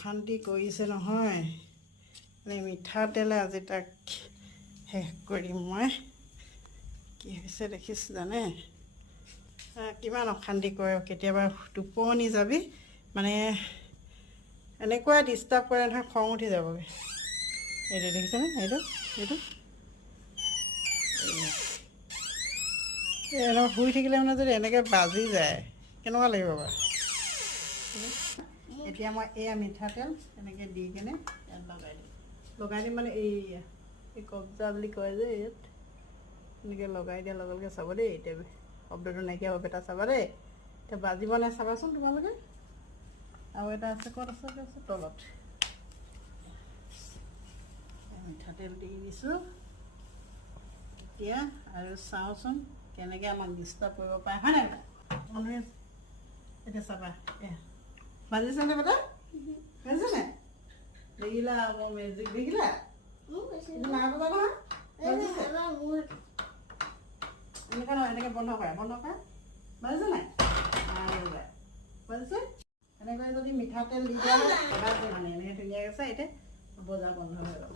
অশান্তি কৰিছে নহয় মানে মিঠাতেলে আজি তাক শেষ কৰিম মই কি হৈছে দেখিছোঁ জানে কিমান অশান্তি কৰে কেতিয়াবা টোপনি যাবি মানে এনেকুৱা ডিষ্টাৰ্ব কৰে নহয় খং উঠি যাবগৈ এইটো দেখিছেনে এইটো এনেকুৱা শুই থাকিলে মানে যদি এনেকৈ বাজি যায় কেনেকুৱা লাগিব বাৰু এতিয়া মই এয়া মিঠাতেল এনেকৈ দি কেনে ইয়াত লগাই দিম মানে এই কব্জা বুলি কয় যে ইয়াত এনেকৈ লগাই দিয়াৰ লগে লগে চাব দেই এতিয়া শব্দটো নাইকিয়া হ'ব এটা চাবা দেই এতিয়া বাজিব নাই চাবাচোন তোমালোকে আৰু এটা আছে ক'ত আছে তলত মিঠাতেল দি দিছোঁ এতিয়া আৰু চাওঁচোন কেনেকৈ আমাক ডিষ্টাৰ্ব কৰিব পাৰে হয় নাই মানুহে এতিয়া চাবা এয়া বাজিছেনে বেটা বাজিছেনে দেখিলা আকৌ মেজিক দেখিলা নাই বজা নহয় এনেকৈ নহয় এনেকৈ বন্ধ কৰা বাজিছে নাই বাজিছে এনেকৈ যদি মিঠাতেল দি দিয়া হয় মানে এনেকৈ ধুনীয়াকৈ আছে এতিয়া বজা বন্ধ হৈ গ'ল